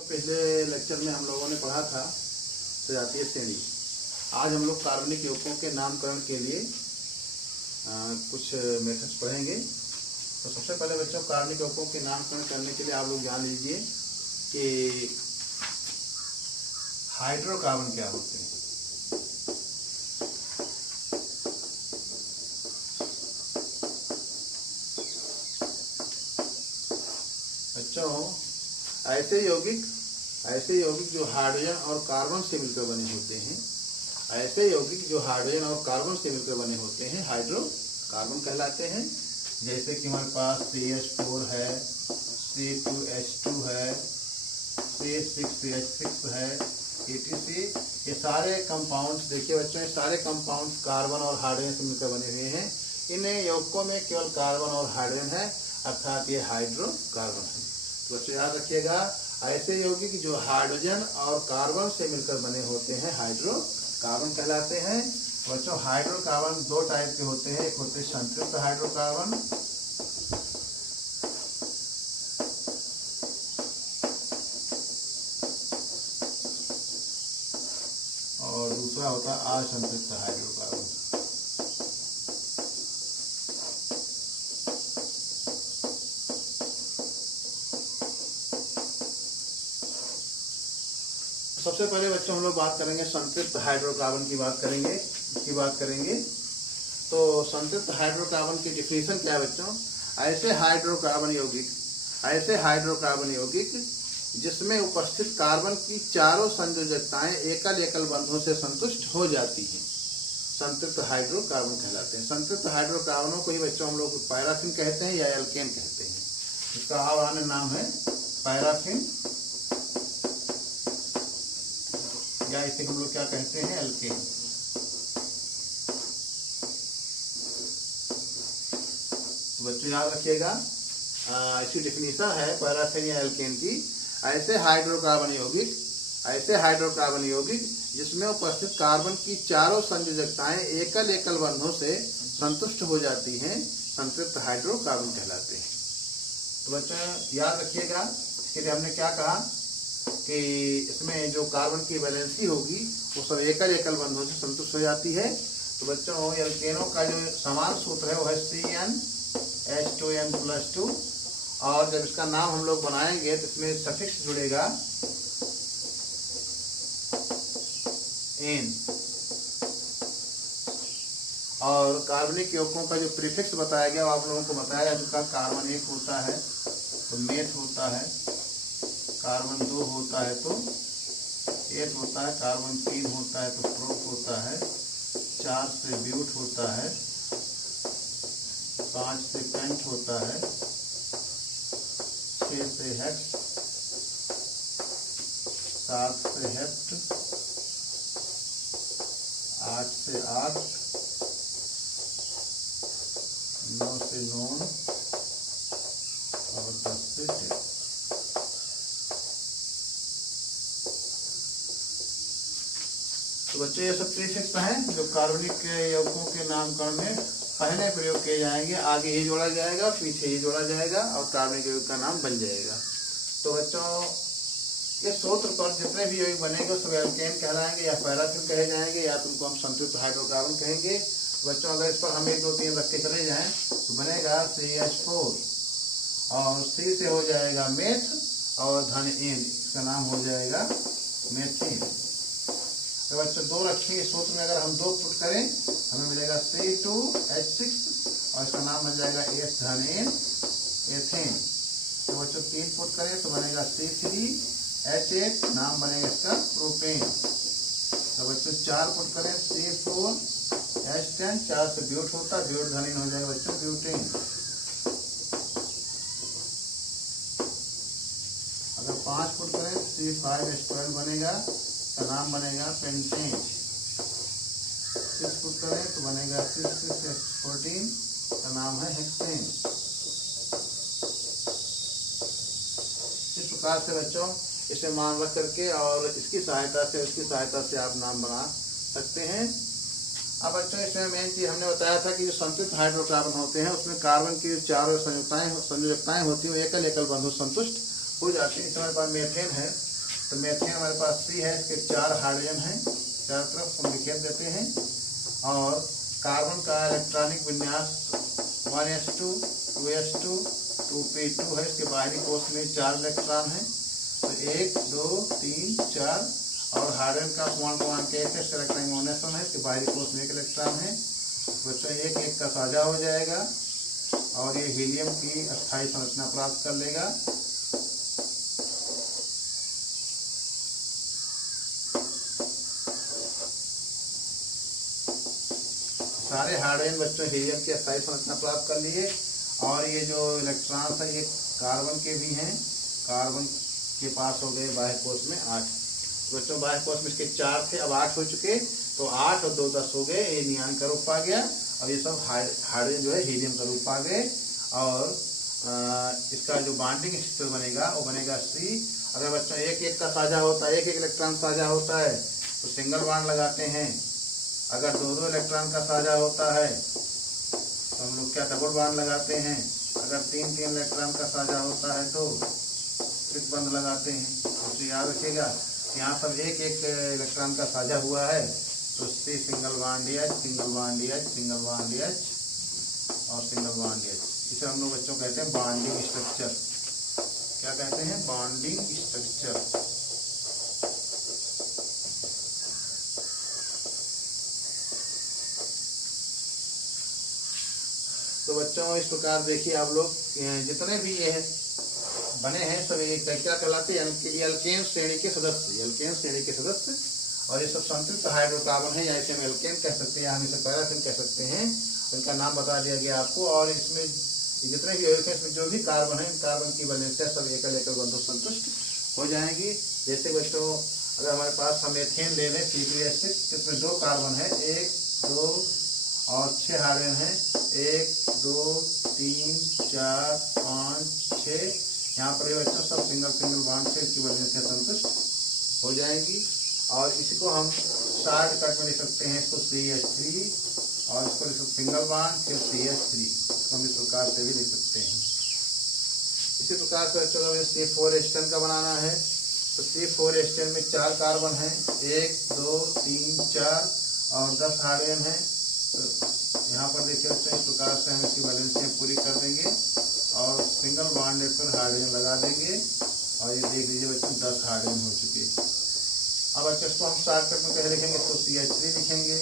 तो पिछले लेक्चर में हम लोगों ने पढ़ा था सजातीय श्रेणी। आज हम लोग कार्बनिक यौगिकों के नामकरण के लिए कुछ मेथड्स पढ़ेंगे। तो सबसे पहले बच्चों, कार्बनिक यौगिकों के नामकरण करने के लिए आप लोग जान लीजिए कि हाइड्रोकार्बन क्या होते हैं। बच्चों, ऐसे यौगिक जो हाइड्रोजन और कार्बन से मिलकर बने होते हैं, ऐसे यौगिक जो हाइड्रोजन और कार्बन से मिलकर बने होते हैं हाइड्रोकार्बन कहलाते हैं। जैसे कि हमारे पास CH4 है, C2H2 है, C6CH6 है, etc। ये सारे कंपाउंड्स देखिए बच्चों, ये सारे कंपाउंड्स कार्बन और हाइड्रोजन से मिलकर बने हुए हैं। इन यौगिकों में केवल कार्बन और हाइड्रोजन है, अर्थात ये हाइड्रोकार्बन है। तो बच्चों याद रखिएगा, ऐसे यौगिक जो हाइड्रोजन और कार्बन से मिलकर बने होते हैं हाइड्रोकार्बन कहलाते हैं। बच्चों, हाइड्रोकार्बन दो टाइप के होते हैं। एक होते हैं संतृप्त हाइड्रोकार्बन, और दूसरा होता है असंतृप्त हाइड्रोकार्बन। सबसे पहले बच्चों हम लोग बात करेंगे संतृप्त हाइड्रोकार्बन की बात करेंगे। तो संतृप्त हाइड्रोकार्बन की डिफिनीशन क्या है बच्चों? ऐसे हाइड्रोकार्बन यौगिक जिसमें उपस्थित कार्बन की चारों संयोजकताएं एकल बंधों से संतुष्ट हो जाती हैं, संतृप्त हाइड्रोकार्बन कहलाते हैं। संतृप्त हाइड्रोकार्बनों को ही बच्चों हम लोग पैराफिन कहते हैं या एल्केन कहते हैं। इसका आवान्य नाम है पैराफिन, या इसे हम लोग क्या कहते हैं, एल्केन। तो बच्चों याद रखिएगा, इसकी डिफिनीशन है पैराफिन या एल्केन की। ऐसे हाइड्रोकार्बन यौगिक जिसमें उपस्थित कार्बन की चारों संयोजकताएं एकल बंधों से संतुष्ट हो जाती हैं, संतृप्त हाइड्रोकार्बन कहलाते हैं। तो बच्चों याद रखिएगा, इसके लिए हमने क्या कहा कि इसमें जो कार्बन की वैलेंसी होगी वो सब एकल बंधों से संतुष्ट हो जाती है। तो बच्चों, एल्केनों का जो समान सूत्र है वो है CnH2n+2, और जब इसका नाम हम लोग बनाएंगे तो इसमें सफिक्स जुड़ेगा n, और कार्बनिक यौगिकों का जो प्रीफिक्स बताया गया वो आप लोगों को बताया, जिसका कार्बन 1 होता है तो मेथ होता है, कार्बन 2 होता है तो एथ होता है, कार्बन 3 होता है तो प्रोप होता है, 4 से ब्यूट होता है, 5 से पेंट होता है, 6 से हेक्स, 7 से हेप्ट, 8 से आर्क, 9 से नॉन, और 10 से टेप। तो बच्चों ये सब प्रीफिक्स हैं जो कार्बनिक यौगिकों के नामकरण में पहले प्रयोग किए जाएंगे। आगे ये जोड़ा जाएगा, पीछे ये जोड़ा जाएगा, और कार्बनिक यौगिक का नाम बन जाएगा। तो बच्चों, ये सूत्र पर जितने भी यौगिक बनेंगे वो सब एल्केन कहलाएंगे या पैराफिन कहे जाएंगे, या तुमको हम संतृप्त हाइड्रोकार्बन कहेंगे। तो बच्चों, अगर इस पर हम 1 2 3 रख के चले जाएं तो बनेगा CH4, और C से हो जाएगा मेथ, और धन N, इसका नाम हो जाएगा मेथेन। तो बच्चों 2 रखेंगे सूत्र में, अगर हम 2 पुट करें हमें मिलेगा C2H6, और इसका नाम बन जाएगा S धन N, एथेन। तो बच्चों 3 पुट करें तो बनेगा C3H8, नाम बनेगा इसका प्रोपेन। तो बच्चों 4 पुट करें C4H10, 4 से ब्यूट होता है, ब्यूट धन N हो जाएगा बच्चों ब्यूटेन। अगर 5 पुट करें C5H12 बनेगा, का नाम बनेगा पेंटेन। 6 पुट करें तो बनेगा C6H14, का नाम है हेक्सेन। इस प्रकार से बच्चों इसे मान रख करके और इसकी सहायता से आप नाम बना सकते हैं। अब बच्चों, इसमें मेन चीज हमने बताया था कि जो संतृप्त हाइड्रोकार्बन होते हैं उसमें कार्बन की चारों संयोजकताएं होती हैं, एकल बंधु संतुष्ट हो जाती है। इस हमारे पास मेथेन है, तो मेथेन हमारे पास 3 है, इसके 4 हाइड्रोजन हैं, चारों तरफ हम बिखेर देते हैं। और कार्बन का इलेक्ट्रॉनिक विन्यास 1s2 2s2 2p2 है। इसके बाहरी कोश में 4 इलेक्ट्रॉन हैं, तो 1 2 3 4। और हाइड्रोजन का परमाणु के एक इलेक्ट्रॉन मोनेशन है, इसके बाहरी कोश में 1 इलेक्ट्रॉन है। बच्चों 1 का साझा हो जाएगा और ये हीलियम की अस्थायी संरचना प्राप्त कर लेगा। सारे हाइड्रोजन बच्चों हीलियम की अस्थायी संरचना प्राप्त कर लिए। और ये जो इलेक्ट्रॉन्स है ये कार्बन के भी हैं, कार्बन के पास हो गए बाह्य कोश में 8। बच्चों बाह्य कोश में इसके 4 थे, अब 8 हो चुके, तो 8 और 2 10 हो गए। ये नियान का रूप आ गया। अब ये सब हाइड्रोजन जो है हीलियम का रूप आ गए। और इसका जो बॉन्डिंग स्ट्रक्चर बनेगा वो बनेगा C। अगर बच्चों 1 का साझा होता है, 1 इलेक्ट्रॉन साझा होता है तो सिंगल बॉन्ड लगाते हैं। अगर 2 इलेक्ट्रॉन का साझा होता है तो हम लोग क्या डबल बॉन्ड लगाते हैं। अगर 3 इलेक्ट्रॉन का साझा होता है तो ट्रिक बंद लगाते हैं। तो याद रखिएगा यहाँ सब 1 इलेक्ट्रॉन का साझा हुआ है, तो C single bond H, single bond H, single bond H और सिंगल बॉन्ड H। इसे हम लोग बच्चों कहते हैं बॉन्डिंग स्ट्रक्चर। क्या कहते हैं? Bonding structure. तो बच्चों इस प्रकार देखिए आप लोग जितने भी ये बने हैं सब एक क्या कहलाते हैं? एल्केन श्रेणी के सदस्य, एल्केन श्रेणी के सदस्य। और ये सब संतृप्त हाइड्रोकार्बन है, या इसे हम एल्केन कह सकते हैं या हम इसे पैराफिन कह सकते हैं। इनका नाम बता दिया गया आपको। और इसमें जितने भी यौगिक हैं इसमें जो भी कार्बन है, कार्बन की वैलेंसी सब एकल एकल बंधु संतुष्ट हो जाएंगी। जैसे बच्चों अगर हमारे पास हम एथेन ले लें C3H6, इसमें 2 कार्बन है, 1 2 और 6 हाइड्रोजन है, 1 2 3 4 5 6। यहाँ पर ये बच्चों सब सिंगल सिंगल बॉन्ड से इसकी वैलेंसी संतुष्ट हो जाएंगी। और इसको हम शॉर्टकट में लिख सकते हैं, इसको CH3 और इसको लिख सकते सिंगल बॉन्ड फिर CH3। इसको हम इस प्रकार से भी लिख सकते हैं। इसी प्रकार से चलो हमें C4H10 का बनाना है। तो C4H10 में 4 कार्बन है, 1 2 3 4 और 10 हाइड्रोजन है। तो यहाँ पर देखिए बच्चों इस प्रकार से हम इसकी वैलेंसी पूरी कर देंगे और सिंगल बॉन्ड पर हाइड्रोजन लगा देंगे। और ये देख लीजिए बच्चों 10 हाइड्रोजन हो चुके। अब बच्चों इसको हम शॉर्टकट में कैसे लिखेंगे? इसको CH3 लिखेंगे,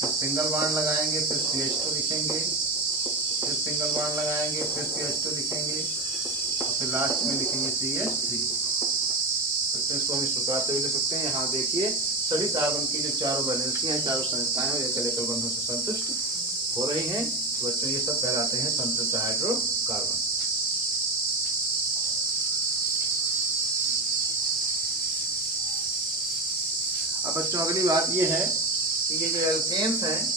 फिर सिंगल बॉन्ड लगाएंगे, फिर CH2 लिखेंगे, फिर सिंगल बॉन्ड लगाएंगे, फिर CH2 लिखेंगे और फिर लास्ट में लिखेंगे CH3। तो इसको हम इस प्रकार से भी लिख सकते हैं। यहाँ देखिए सभी कार्बन की जो चारों वैलेंसियां हैं, चारों संरचनाएं हैं, एकल एकल बंधों से संतुष्ट हो रही हैं। बच्चों ये सब कहलाते हैं संतृप्त हाइड्रोकार्बन। अब बच्चों अगली बात ये है कि ये जो एल्केन्स हैं,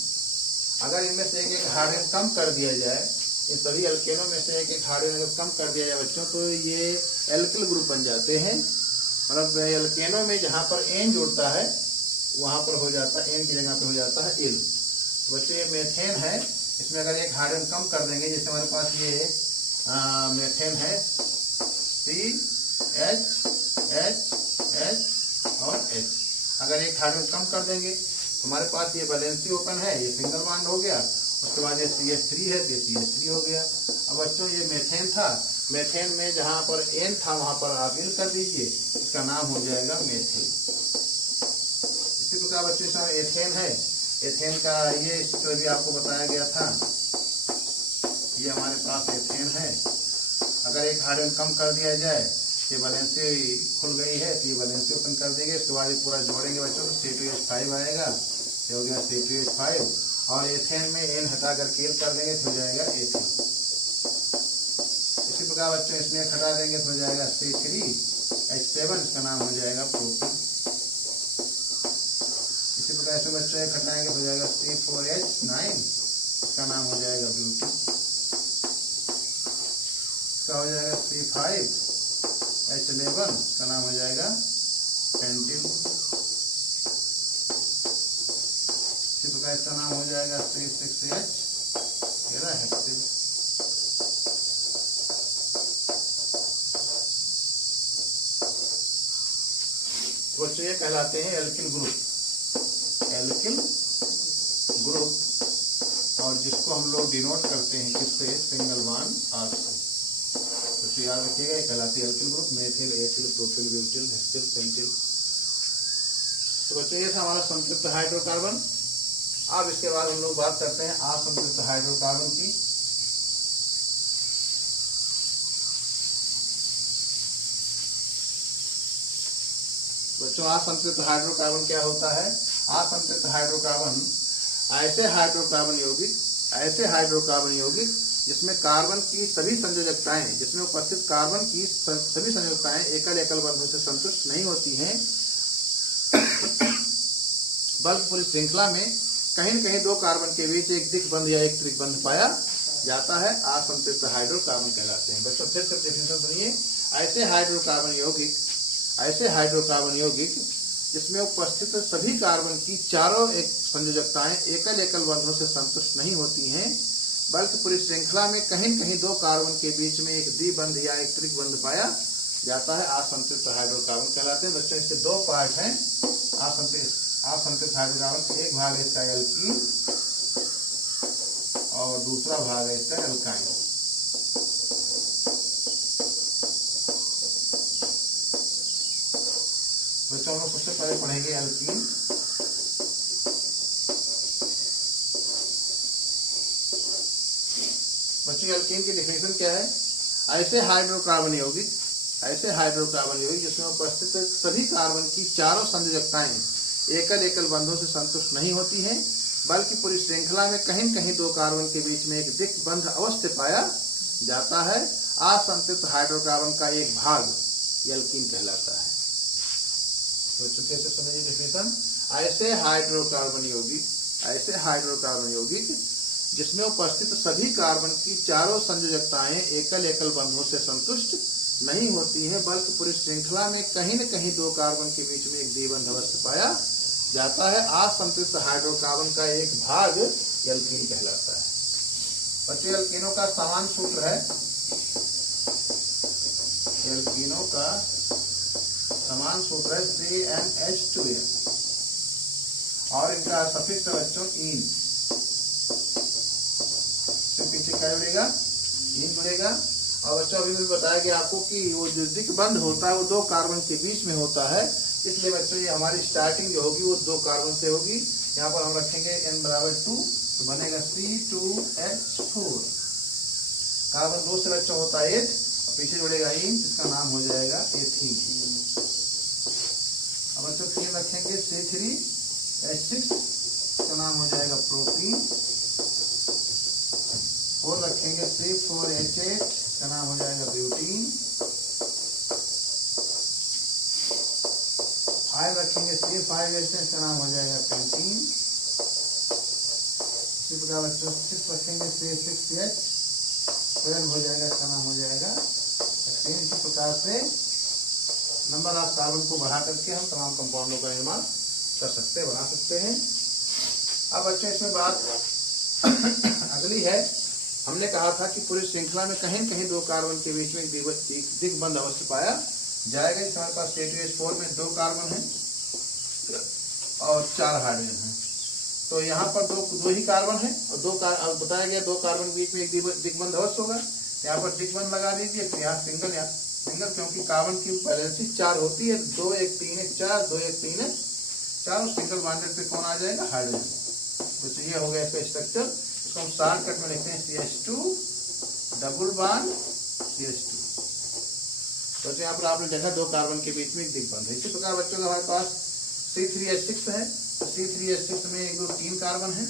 अगर इनमें से एक हाइड्रोजन कम कर दिया जाए, इन सभी एल्केनों में से एक हाइड्रोजन अगर कम कर दिया जाए बच्चों, तो ये एल्किल ग्रुप बन जाते हैं। मतलब एल्केनों में जहाँ पर एन जुड़ता है वहाँ पर हो जाता है, एन की जगह पे हो जाता है इल। तो बच्चों ये मेथेन है, इसमें अगर एक हाइड्रोजन कम कर देंगे, जैसे हमारे पास ये मेथेन है CH H H और H। अगर एक हाइड्रोजन कम कर देंगे तो हमारे पास ये वैलेंसी ओपन है, ये सिंगल बॉन्ड हो गया। उसके बाद ये CH3 है, ये CH3 हो गया। अब बच्चों ये मेथेन था, मेथेन में जहाँ पर एन था वहाँ पर आप इन कर दीजिए, इसका नाम हो जाएगा मेथेन। इसी प्रकार बच्चों इसमें एथेन है, एथेन का ये स्ट्रक्चर भी आपको बताया गया था। ये हमारे पास एथेन है, अगर एक हाइड्रोजन कम कर दिया जाए, ये वैलेंसी खुल गई है तो ये वैलेंसी ओपन कर देंगे। इसके बाद ये पूरा जोड़ेंगे बच्चों तो C2H5 आएगा, ये हो गया C2H5। और एथेन में एन हटा कर केल कर देंगे तो हो जाएगा एथेन। इसी प्रकार बच्चों इसमें हटा देंगे तो हो जाएगा C3H7, इसका नाम हो जाएगा प्रोपीन। इसी प्रकार से बच्चों एक हटाएंगे तो हो जाएगा C4H9, इसका नाम हो जाएगा ब्यूटीन। इसका हो जाएगा C5H11, इसका नाम हो जाएगा पेंटिन। इसी प्रकार इसका नाम हो जाएगा C6H हेक्सिल। तो बच्चों ये कहलाते हैं एल्किल ग्रुप, एल्किल ग्रुप, और जिसको हम लोग डिनोट करते हैं किससे, सिंगल बॉन्ड आर से। तो याद रखिएगा, ये कहलाती है alkyl group, methyl, ethyl, propyl, butyl, hexyl, pentyl. तो बच्चों ये था हमारा संतृप्त हाइड्रोकार्बन। अब इसके बाद हम लोग बात करते हैं असंतृप्त हाइड्रोकार्बन की। बच्चों असंतृप्त हाइड्रोकार्बन क्या होता है? असंतृप्त हाइड्रोकार्बन ऐसे हाइड्रोकार्बन यौगिक जिसमें कार्बन की सभी संयोजकताएं, जिसमें उपस्थित कार्बन की सभी संयोजकताएं एकल एकल बंधों से संतुष्ट नहीं होती हैं, बल्कि पूरी श्रृंखला में कहीं न कहीं दो कार्बन के बीच एक दिग्बंध या एक त्रिबंध पाया जाता है, असंतृप्त हाइड्रोकार्बन कहलाते हैं। बच्चों फिर से डेफिनेशन सुनिए, ऐसे हाइड्रोकार्बन यौगिक जिसमें उपस्थित सभी कार्बन की चारों एक संयोजकताएं एकल एकल बंधों से संतुष्ट नहीं होती हैं, बल्कि पूरी श्रृंखला में कहीं न कहीं दो कार्बन के बीच में एक द्विबंध या एक त्रिबंध पाया जाता है, असंतृप्त हाइड्रोकार्बन कहलाते हैं। बच्चों इसके दो पार्ट हैं असंतृप्त हाइड्रोकार्बन, एक भाग है इसका एल्कीन और दूसरा भाग है इसका एल्काइन। बच्चों हम लोग सबसे पहले पढ़ेंगे एल्कीन। बच्चों एल्कीन की डेफिनेशन क्या है? ऐसे हाइड्रोकार्बन यौगिक जिसमें उपस्थित सभी कार्बन की चारों संयोजकताएं एकल एकल बंधों से संतुष्ट नहीं होती हैं, बल्कि पूरी श्रृंखला में कहीं न कहीं दो कार्बन के बीच में एक दिग्बंध अवश्य पाया जाता है, असंतृप्त हाइड्रोकार्बन का एक भाग एल्कीन कहलाता है। तो चुके से समझिए डेफिनेशन, ऐसे हाइड्रोकार्बन यौगिक जिसमें उपस्थित सभी कार्बन की चारों संयोजकताएं एकल एकल बंधों से संतुष्ट नहीं होती है, बल्कि पूरी श्रृंखला में कहीं न कहीं दो कार्बन के बीच में एक द्विबंध अवश्य पाया जाता है, असंतृप्त हाइड्रोकार्बन का एक भाग एल्कीन कहलाता है। बच्चों एल्कीनों का समान सूत्र है, एल्कीनों का समान सूत्र है CnH2n और इनका सफिक्स बच्चों इन, पीछे क्या जुड़ेगा? इन जुड़ेगा। और बच्चों अभी भी बताया गया आपको कि वो जो दिग्बंध होता है वो दो कार्बन के बीच में होता है, इसलिए बच्चों ये हमारी स्टार्टिंग जो होगी वो दो कार्बन से होगी। यहाँ पर हम रखेंगे n बराबर 2, तो बनेगा C2H4। कार्बन दो से बच्चों होता है 8, पीछे जुड़ेगा इन, जिसका नाम हो जाएगा एथीन। अब बच्चों 3 रखेंगे C3H6, इसका नाम हो जाएगा प्रोपीन। 4 रखेंगे C4H8, इसका नाम हो जाएगा ब्यूटीन। 5 रखेंगे C5H10, इसका नाम हो जाएगा पेंटीन। इसी प्रकार बच्चों 6 रखेंगे C6H12 हो जाएगा, इसका नाम हो जाएगा हेक्सेन। इसी प्रकार से नंबर ऑफ कार्बन को बढ़ा करके हम तमाम कंपाउंडों का निर्माण बना सकते हैं। अब बच्चों इसमें बात अगली है, हमने कहा था कि पूरी श्रृंखला में कहीं न कहीं दो कार्बन के बीच में दिग्बंध अवश्य पाया जाएगा। इस हमारे पास C2H4 में 2 कार्बन हैं और 4 हाइड्रोजन हैं, तो यहाँ पर दो ही कार्बन है और बताया गया 2 कार्बन के बीच में एक दिग्बंध अवश्य होगा। यहाँ पर दिग्बंध लगा दीजिए, फिर यहाँ सिंगल, क्योंकि कार्बन की वैलेंसी 4 होती है, 2 1 3 1 4, 2 1 3 1 4, सिंगल बॉन्डेड पे कौन आ जाएगा? हाइड्रोजन। तो ये हो गया इसका स्ट्रक्चर। इसको हम शॉर्टकट में लिखते हैं CH2 डबल बॉन्ड CH2। तो यहाँ पर आपने देखा 2 कार्बन के बीच में एक दिग्बंध है। इसी प्रकार बच्चों का हमारे पास C3H6 है, तो C3H6 में 1 2 3 कार्बन है